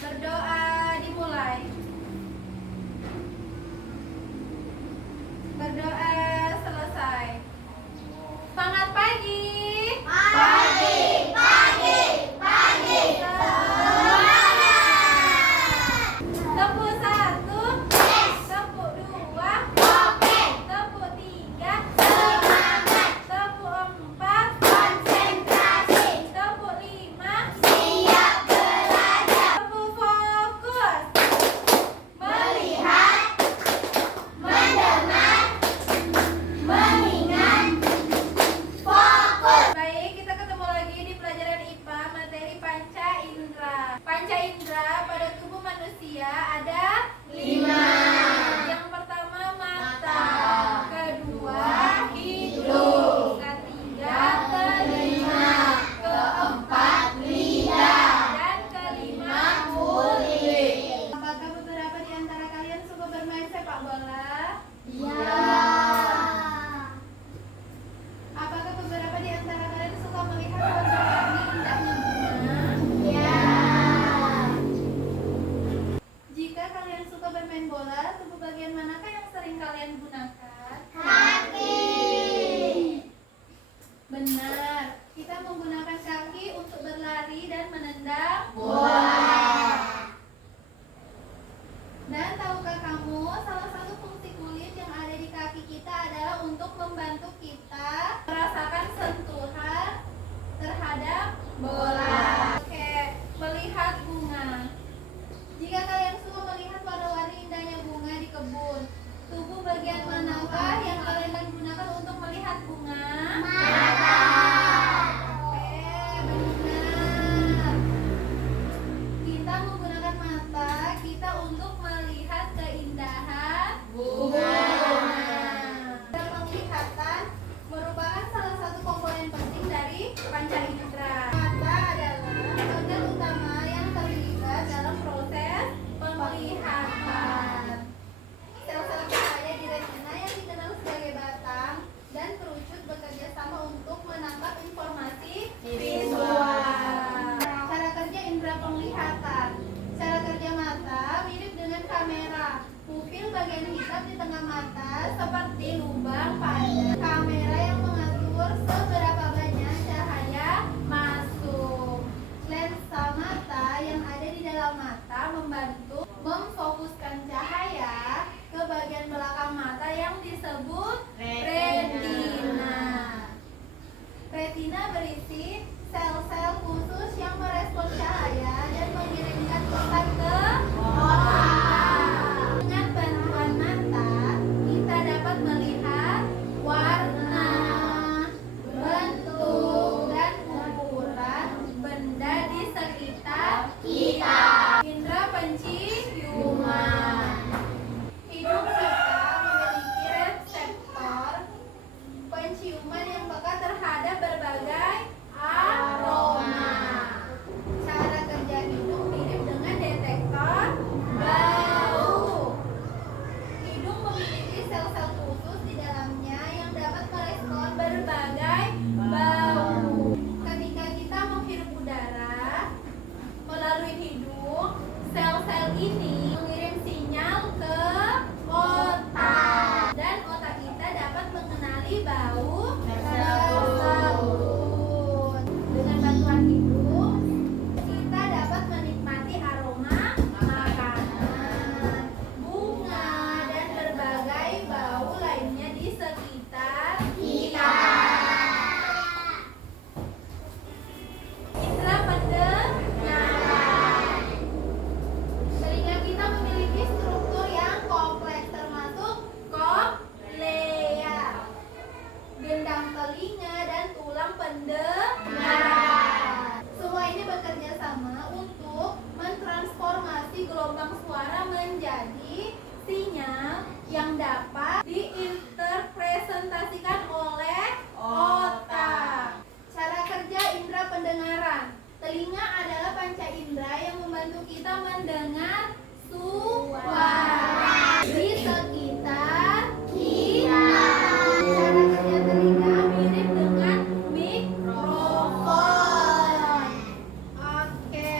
Berdoa dimulai. Berdoa selesai. Semangat pagi. Pagi, pagi, pagi. Semangat. Tepuk 1. Yes. Tepuk 2. Oke. Tepuk 3. Semangat. Tepuk 4. Konsentrasi. Tepuk 5. Siap belajar. Tepuk fokus. Melihat, mendengar, mengingat. Fokus. Baik, kita ketemu lagi di pelajaran IPA materi panca indera. Panca indera pada tubuh manusia ada 5. Yang pertama mata, kedua Hidung, ketiga kelima, keempat lidah, dan kelima kulit. Apakah beberapa di antara kalian suka bermain sepak bola? Ya. Apakah beberapa di antara kalian suka melihat warna-warni indahnya bunga? Ya. Jika kalian suka bermain bola, tubuh bagian manakah yang sering kalian gunakan? Kaki. Benar, kita menggunakan kaki untuk berlari dan menendang Bola. Dan tahukah kamu, salah satu fungsi kulit yang ada di kaki kita adalah untuk membantu kita merasakan sentuhan terhadap bola. Oke, melihat bunga. Jika kalian suka melihat warna-warni indahnya bunga di kebun, tubuh bagian manakah yang kalian gunakan untuk melihat bunga? Mata. Oke, benar. Kita menggunakan mata kita untuk melihat keindahan Bunga. Dan penglihatan merupakan salah satu komponen penting dari panca indera. Mata adalah organ utama yang terlibat dalam proses penglihatan. Sel-sel cahaya di retina yang dikenal sebagai batang dan kerucut bekerja sama untuk menangkap informasi visual. Cara kerja indera penglihatan. Cara kerja mata mirip dengan kamera. Pupil bagian hitam di tengah mata seperti lubang pada kamera yang mengatur seberapa banyak cahaya masuk. Lensa mata yang ada di dalam mata membantu memfokuskan cahaya ke bagian belakang mata yang disebut retina. Retina berisi sel-sel khusus yang merespon cahaya dan mengirimkan pesan ke otak. Dengan bantuan mata, kita dapat melihat warna, bentuk, dan ukuran benda di sekitar Kita. indera penciuman. Hidung kita memiliki reseptor penciuman yang peka terhadap berbagai aroma. Cara kerja hidung mirip dengan detektor bau. Hidung memiliki sel-sel khusus di dalamnya yang dapat merespon berbagai bau. Ketika kita menghirup udara melalui hidung, sel-sel ini mengirim sinyal ke otak dan otak kita dapat mengenali bau tersebut. Dengan bantuan hidung, kita dapat menikmati aroma makanan, bunga, dan berbagai bau lainnya di sekitar kita. Indra pendengaran. Telinga kita memiliki struktur yang kompleks termasuk koklea, gendang telinga, dan tulang pendengaran. Semua ini bekerja sama untuk mentransformasi gelombang suara menjadi sinyal yang dapat diinterpretasikan oleh otak. Cara kerja indera pendengaran. Telinga adalah panca indera yang membantu kita mendengar suara di sekitar kita. Cara kerja telinga mirip dengan mikrofon. Oke.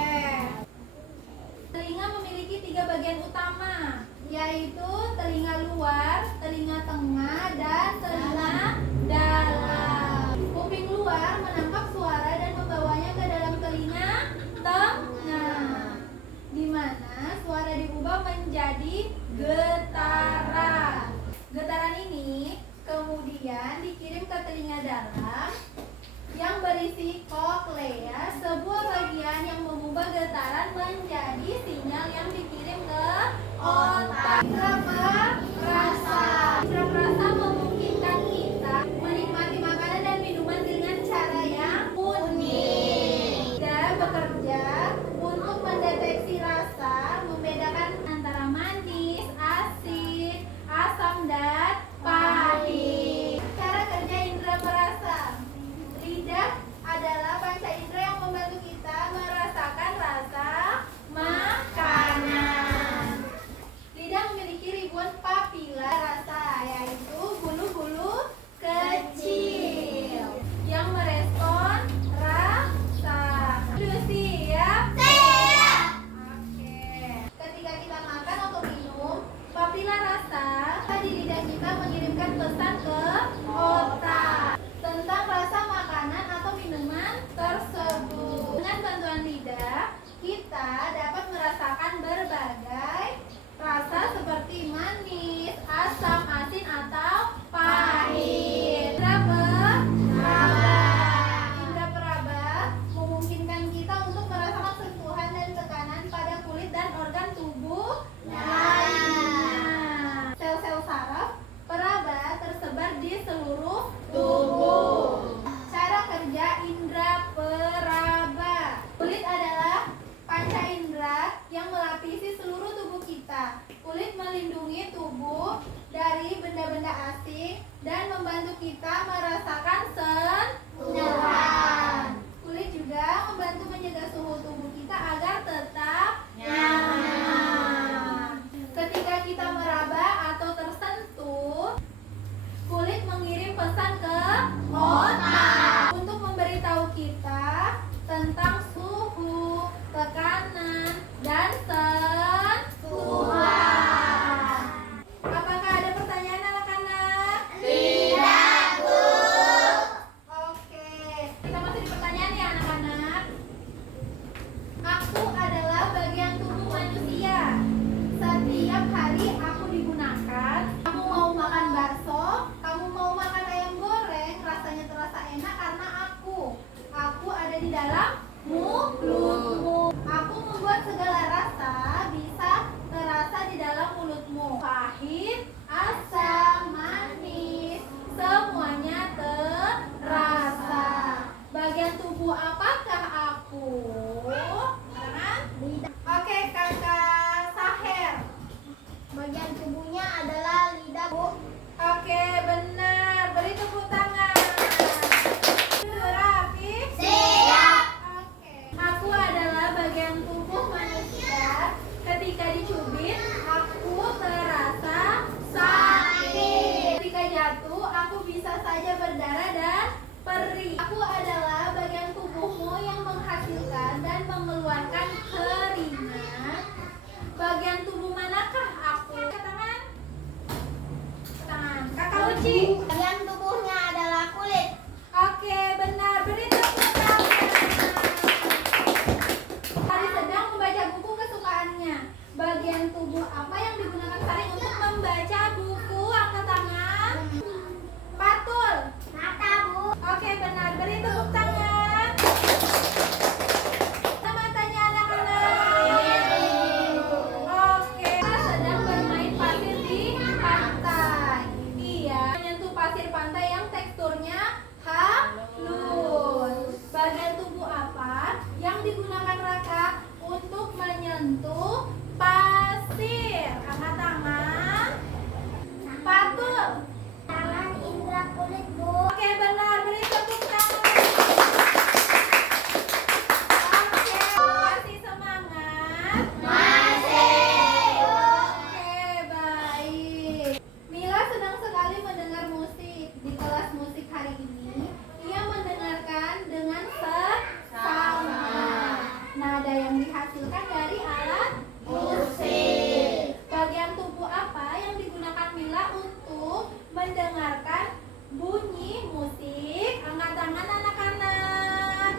Mochi? Bagian tubuhnya adalah kulit. Oke, benar. Beri tepuk tangan. Sari sedang membaca buku kesukaannya. Bagian tubuh apa yang digunakan Sari untuk membaca buku? Angkat tangan. Patul. Mata, Bu. Oke, benar. Beri tepuk tangan. Mana matanya anak-anak? Oke, kita sedang bermain pasir di pantai. Iya, menyentuh pasir pantai yang teksturnya halus. Bagian tubuh apa yang digunakan Raka untuk menyentuh pasir? Angkat tangan. Patul. Tangan indra kulit, Bu. Oke, benar. Beri tepuk tangan. Oke, masih semangat? Masih. Oke, baik. Mila senang sekali mendengar musik. Di kelas musik hari ini, ia mendengarkan dengan seksama. Nada yang dihasilkan dari alat musik. Bagian tubuh apa yang digunakan Mila untuk mendengarkan bunyi musik? Angkat tangan anak-anak.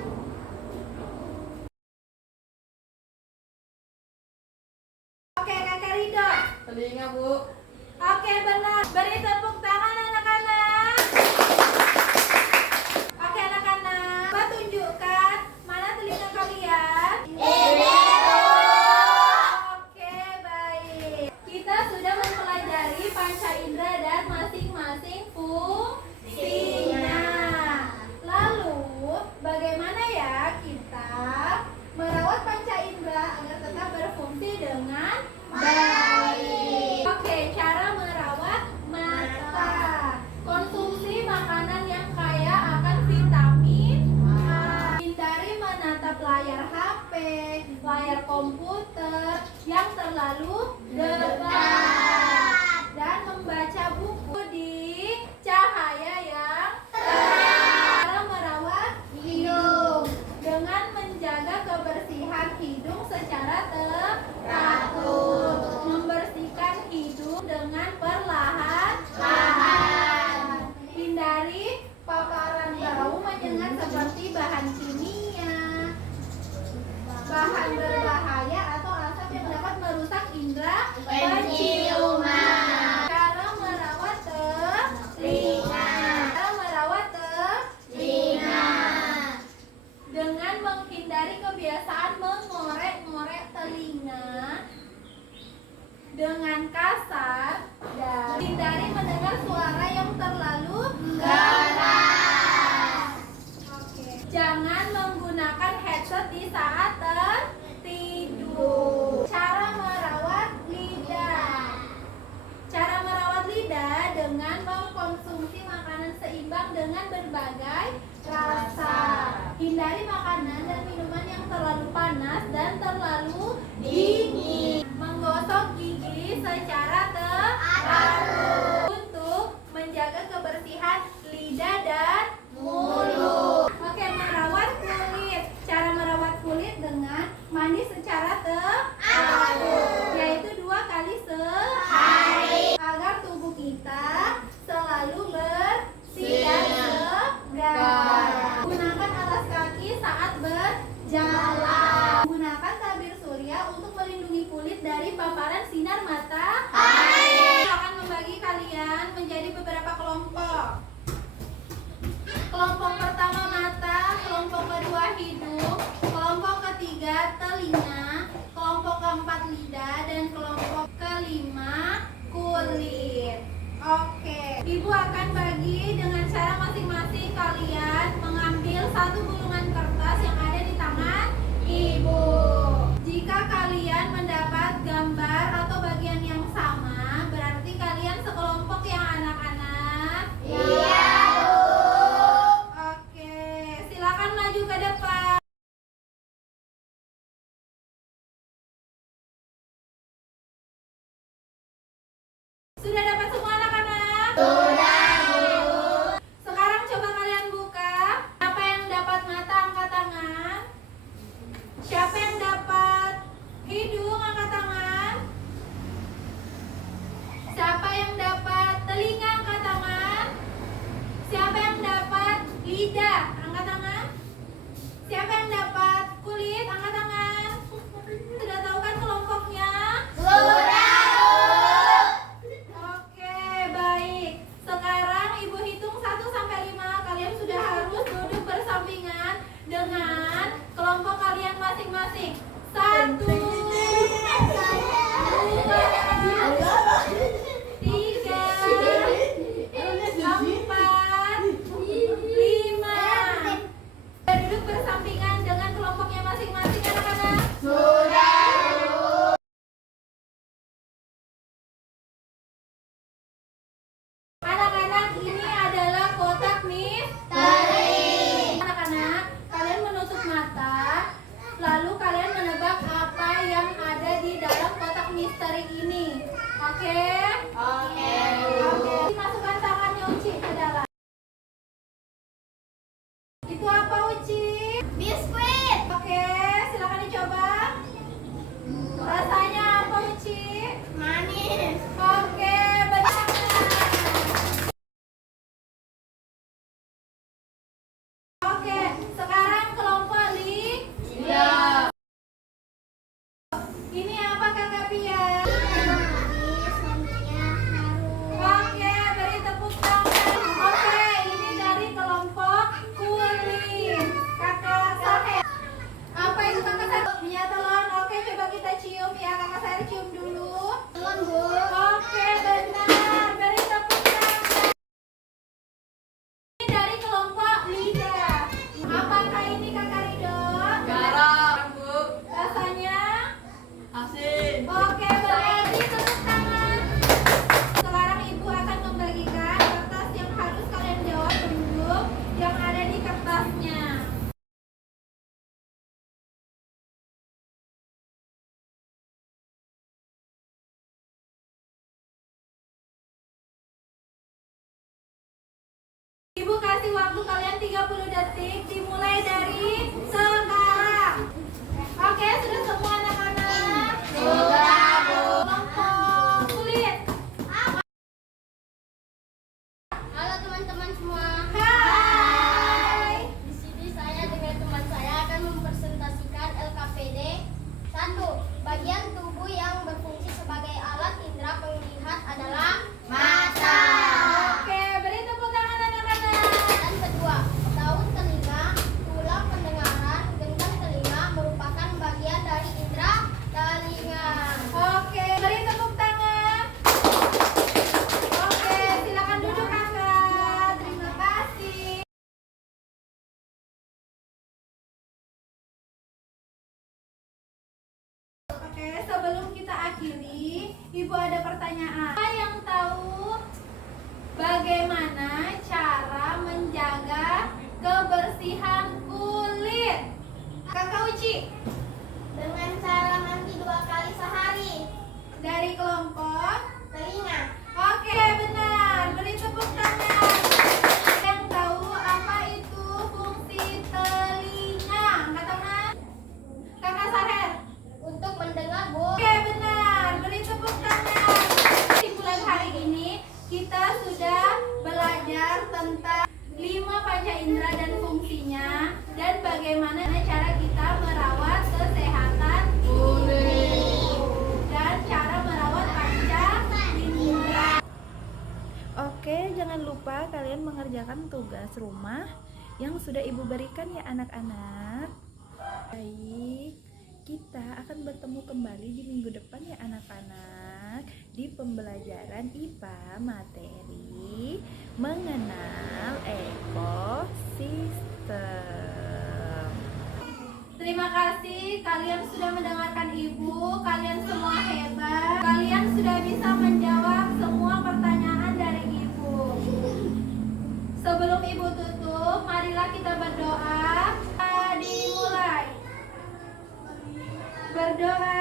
Oke, Kakak Ridho. Telinga, Bu. Oke, benar. Beri tepuk tangan anak-anak. Oke, anak-anak. Coba tunjukkan mana telinga kalian. Ini, Oke, baik. Kita sudah mempelajari panca indera dan masing-masing fungsinya. Lalu, bagaimana ya kita merawat panca indera agar tetap berfungsi dengan baik? Oke, cara merawat mata. Konsumsi makanan yang kaya akan vitamin A. Hindari menatap layar HP, layar komputer yang terlalu dekat, dan membaca buku di cahaya yang terang. Cara merawat hidung dengan menjaga kebersihan hidung secara teratur. Membersihkan hidung dengan perlahan-lahan. Hindari paparan bau menyengat seperti bahan kimia, bahan berbahaya atau asap yang dapat merusak indera penciuman. Cara merawat telinga. Cara merawat telinga dengan menghindari kebiasaan mengorek-ngorek telinga dengan kasar dan hindari mendengar suara yang terlalu keras. Oke. Jangan menggunakan headset di saat tertidur. Cara merawat lidah. Cara merawat lidah dengan mengkonsumsi makanan seimbang dengan berbagai rasa. Hindari makanan dan minuman yang terlalu panas dan terlalu dingin. Menggosok gigi secara teratur untuk menjaga kebersihan lidah dan mulut. Oke, merawat kulit. Cara merawat kulit dengan mandi secara teratur, yaitu 2 kali sehari, agar tubuh kita selalu bersih dan segar. Gunakan alas kaki saat berjalan. Gunakan tabir surya untuk melindungi kulit dari paparan sinar matahari. Saya akan membagi kalian menjadi beberapa kelompok. Kelompok pertama mata, kelompok kedua hidung, kelompok ketiga telinga, kelompok keempat lidah, dan kelompok kelima kulit. Oke, Ibu akan bagi dengan cara masing-masing kalian mengambil satu gulungan kertas yang ada di tangan Ibu. Jika kalian mendapat gambar atau bagian yang sama, berarti kalian sekelompok ya anak-anak? Iya, Bu. Oke, silakan maju ke depan. Sudah dapat semua anak-anak? Sudah, Bu. Sekarang coba kalian buka. Siapa yang dapat mata angkat tangan? Siapa yang dapat hidung angkat tangan? Siapa yang dapat telinga angkat tangan? Oke. Oke. Oke. Masukkan tangannya Uci ke dalam. Itu apa Uci? Biskuit. Oke, silakan dicoba. Rasanya apa Uci? Manis. Oke, banyak. Oke, sekarang kelompok Li. Iya. Ini apa Kakak Pia? Manis, wanginya harum. Oke, beri tepuk tangan. Oke, ini dari kelompok Kulit. Kakak Saher. Apa itu Kakak Saher? Minyak telon. Oke, coba kita cium ya. Kakak Saher cium dulu. Telur, Bu. Oke, benar. Beri tepuk tangan. Ini dari kelompok Lida. Apakah ini Kakak Rido? Garam, Bu. Rasanya? Asin. Oke, berarti tepuk tangan. Sekarang Ibu akan membagikan kertas yang harus kalian jawab bentuk yang ada di kertasnya. Ibu kasih waktu kalian 30 detik dimulai dari sekarang. Oke, sudah semua anak-anak? Sudah, Bu. Kelompok kulit. Halo teman-teman semua. Hai. Di sini saya dengan teman saya akan mempresentasikan LKPD 1. Bagian tubuh yang berfungsi sebagai alat indera penglihat adalah mata. Oke, beri tepuk tangan anak-anak. Dan kedua, daun telinga, tulang pendengaran, gendang telinga merupakan bagian dari indera telinga. Oke, beri tepuk tangan. Oke, silakan duduk kakak. Terima kasih. Oke, sebelum kita akhiri, Ibu ada pertanyaan. Siapa yang tahu bagaimana cara menjaga kebersihan kulit? Kakak Uci, Dengan cara mandi 2 kali sehari. dari kelompok. Telinga. Oke, benar. Beri tepuk tangan. Yang tahu apa itu fungsi telinga? Angkat tangan. Kakak Saher. Untuk mendengar, Bu. Oke, benar. Beri tepuk tangan. Kesimpulan hari ini kita sudah belajar tentang 5 panca indera dan fungsinya dan bagaimana cara kita merawat kesehatan kulit dan cara merawat panca indera. Oke, jangan lupa kalian mengerjakan tugas rumah yang sudah Ibu berikan ya anak-anak. Baik, kita akan bertemu kembali di minggu depan ya anak-anak di pembelajaran IPA materi mengenal ekosistem. Terima kasih kalian sudah mendengarkan Ibu, kalian semua hebat. Kalian sudah bisa menjawab semua pertanyaan dari Ibu. Sebelum Ibu tutup, marilah kita berdoa. Dimulai. Berdoa.